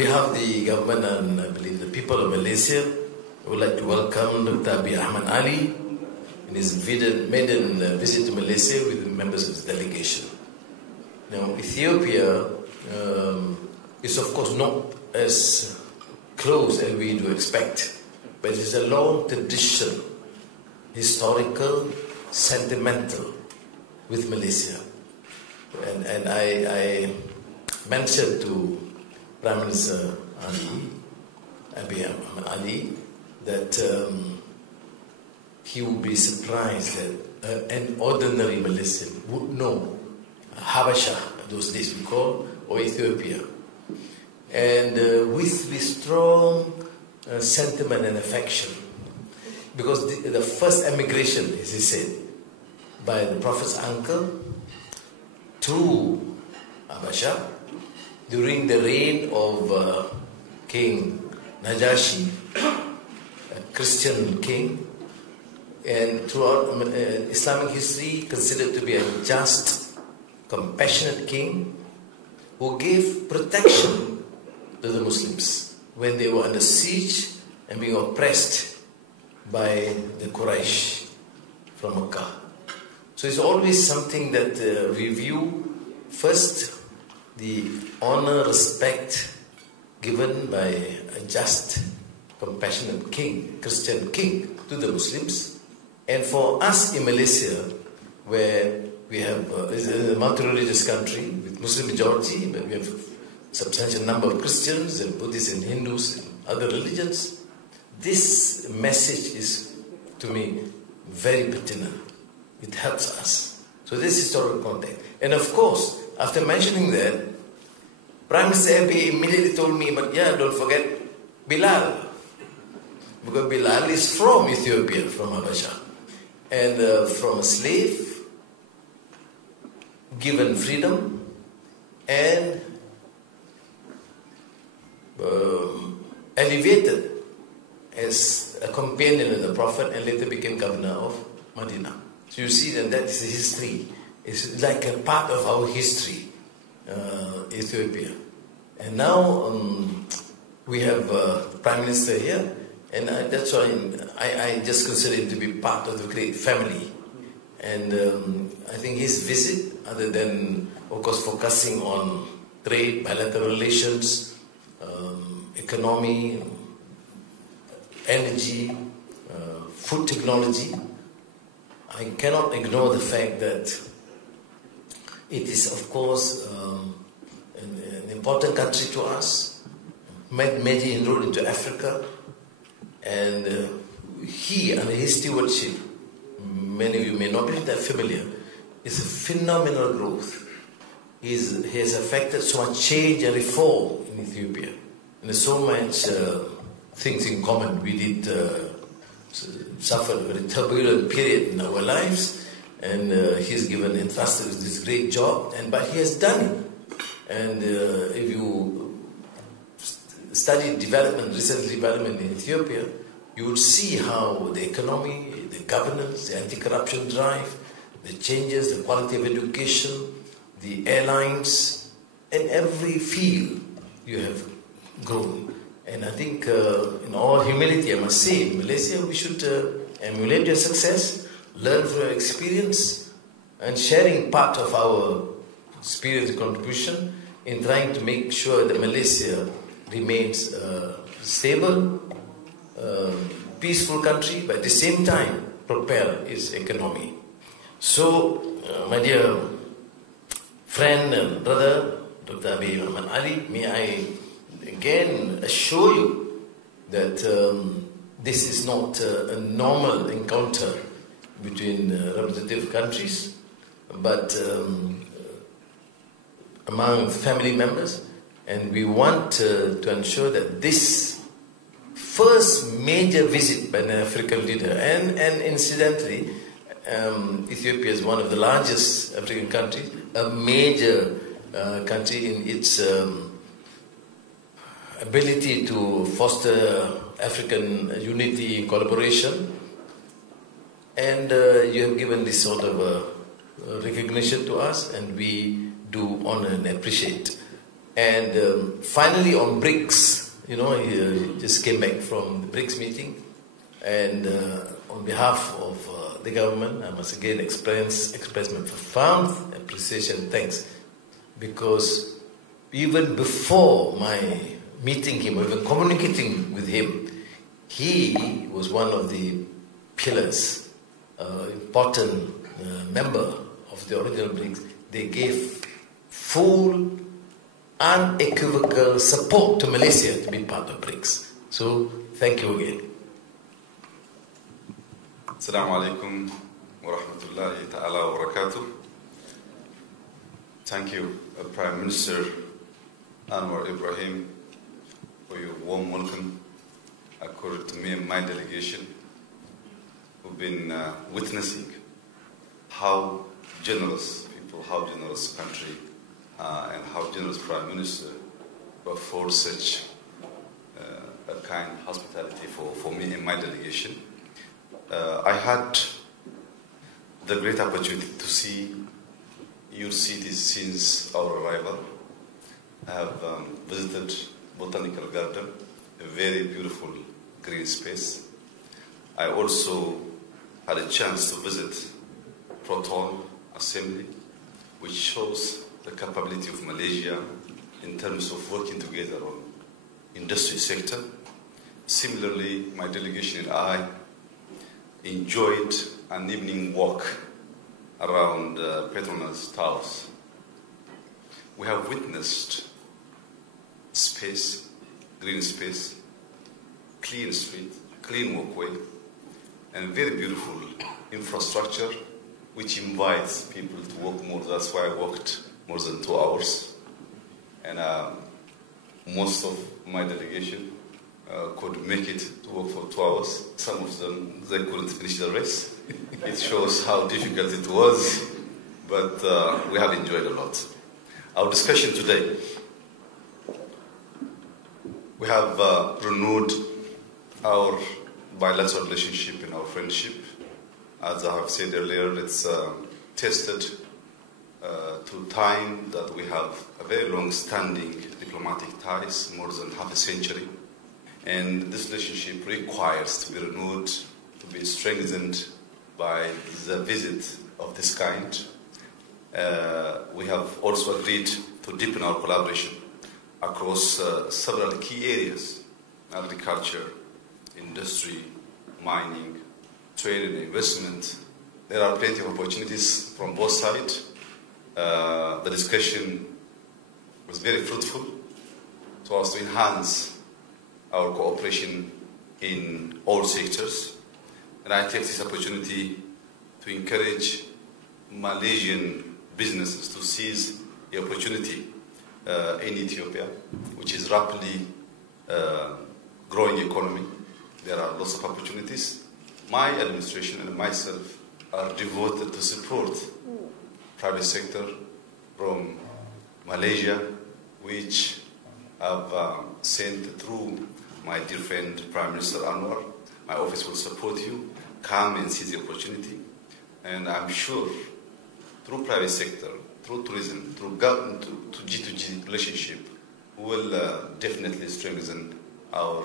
behalf of the government and I believe the people of Malaysia, I would like to welcome Dr. Abiy Ahmed Ali in his maiden visit to Malaysia with members of the delegation. Now, Ethiopia is of course not as close as we do expect, but it is a long tradition, historical, sentimental, with Malaysia. And I mentioned to Prime Minister Abiy Ahmed Ali, that he would be surprised that an ordinary Malaysian would know Habasha, those days we call, or Ethiopia. And with strong sentiment and affection, because the first emigration, as he said, by the Prophet's uncle to Habasha during the reign of King Najashi, a Christian king, and throughout Islamic history considered to be a just, compassionate king who gave protection to the Muslims when they were under siege and being oppressed by the Quraysh from Mecca. So it's always something that we view first the honor, respect given by a just, compassionate king, Christian king to the Muslims. And for us in Malaysia, where we have is a multi-religious country with Muslim majority, but we have a substantial number of Christians and Buddhists and Hindus and other religions, this message is, to me, very pertinent. It helps us. So this is historical context. And of course, after mentioning that, Prime Minister Abiy immediately told me, but yeah, don't forget Bilal. Because Bilal is from Ethiopia, from Habasha. And from a slave, given freedom, and elevated as a companion of the Prophet, and later became governor of Medina. So you see that is history. It's like a part of our history, Ethiopia. And now we have Prime Minister here, and that's why I just consider him to be part of the great family. And I think his visit, other than, of course, focusing on trade, bilateral relations, economy, energy, food technology, I cannot ignore the fact that it is, of course, an important country to us, made major inroad into Africa, and he, under his stewardship, many of you may not be that familiar, is a phenomenal growth. He has affected so much change and reform in Ethiopia. And there's so much things in common. We did suffer a very turbulent period in our lives, and he's given entrusted with this great job, but he has done it. And if you study recent development in Ethiopia, you would see how the economy, the governance, the anti-corruption drive, the changes, the quality of education, the airlines, in every field you have grown. And I think in all humility, I must say, in Malaysia we should emulate your success, learn from your experience, and sharing part of our experience and contribution in trying to make sure that Malaysia remains stable, peaceful country, but at the same time propel its economy. So, my dear friend and brother, Dr. Abiy Ahmed Ali, may I again assure you that this is not a normal encounter between representative countries, but among family members, and we want to ensure that this first major visit by an African leader, and incidentally, Ethiopia is one of the largest African countries, a major country in its ability to foster African unity and collaboration, and you have given this sort of recognition to us, and we do honor and appreciate. And finally on BRICS, he just came back from the BRICS meeting, and on behalf of the government, I must again express my profound appreciation and thanks, because even before my meeting him, or even communicating with him, he was one of the pillars, important member of the original BRICS. They gave full, unequivocal support to Malaysia to be part of BRICS. So, thank you again. Assalamu alaikum wa rahmatullahi ta'ala wa barakatuh. Thank you, Prime Minister Anwar Ibrahim, for your warm welcome accorded to me and my delegation, who've been witnessing how generous people, how generous country, and how generous Prime Minister afford such a kind hospitality for me and my delegation. I had the great opportunity to see your cities since our arrival. I have visited Botanical Garden, a very beautiful green space. I also had a chance to visit Proton Assembly, which shows the capability of Malaysia in terms of working together on industry sector. Similarly, my delegation and I enjoyed an evening walk around Petronas Towers. We have witnessed space, green space, clean street, clean walkway, and very beautiful infrastructure which invites people to walk more. That's why I walked more than 2 hours. And most of my delegation could make it to walk for 2 hours. Some of them, they couldn't finish the race. It shows how difficult it was, but we have enjoyed a lot. Our discussion today, we have renewed our bilateral relationship and our friendship. As I have said earlier, it's tested to time that we have a very long-standing diplomatic ties, more than half a century. And this relationship requires to be renewed, to be strengthened by the visit of this kind. We have also agreed to deepen our collaboration across several key areas: agriculture, industry, mining, trade and investment. There are plenty of opportunities from both sides. The discussion was very fruitful so as to enhance our cooperation in all sectors. And I take this opportunity to encourage Malaysian businesses to seize the opportunity in Ethiopia, which is rapidly growing economy. There are lots of opportunities. My administration and myself are devoted to support private sector from Malaysia, which I've sent through my dear friend Prime Minister Anwar. My office will support you. Come and seize the opportunity. And I'm sure through private sector, through tourism, through government to G2G relationship, we will definitely strengthen our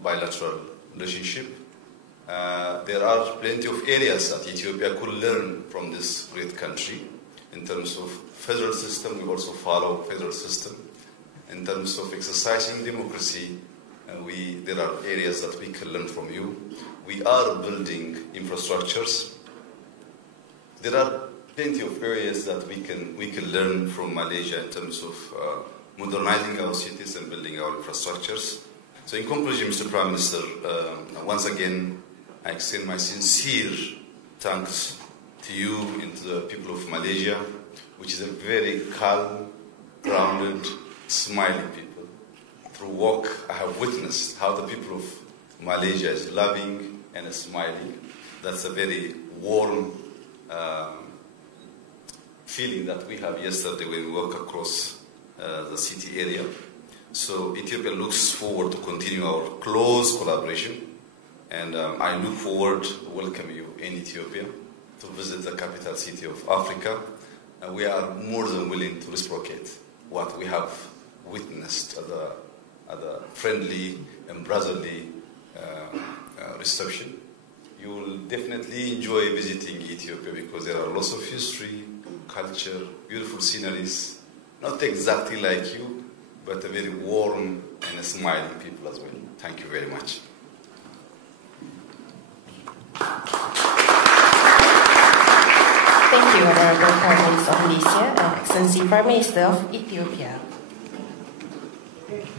bilateral relationship. There are plenty of areas that Ethiopia could learn from this great country. In terms of federal system, we also follow federal system. In terms of exercising democracy, there are areas that we can learn from you. We are building infrastructures. There are plenty of areas that we can learn from Malaysia in terms of modernizing our cities and building our infrastructures. So in conclusion, Mr. Prime Minister, once again, I extend my sincere thanks to you and to the people of Malaysia, which is a very calm, grounded, smiling people. Through walk, I have witnessed how the people of Malaysia is loving and smiling. That's a very warm feeling that we have yesterday when we walk across the city area. So Ethiopia looks forward to continue our close collaboration, and I look forward to welcome you in Ethiopia to visit the capital city of Africa. We are more than willing to reciprocate what we have witnessed at a friendly and brotherly reception. You will definitely enjoy visiting Ethiopia because there are lots of history, culture, beautiful sceneries, not exactly like you, but a very warm and a smiling people as well. Thank you very much. Thank you, Honorable Prime Minister of Malaysia and Excellency Prime Minister of Ethiopia.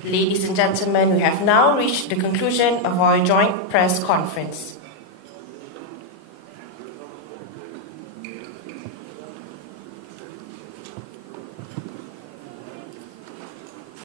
Ladies and gentlemen, we have now reached the conclusion of our joint press conference.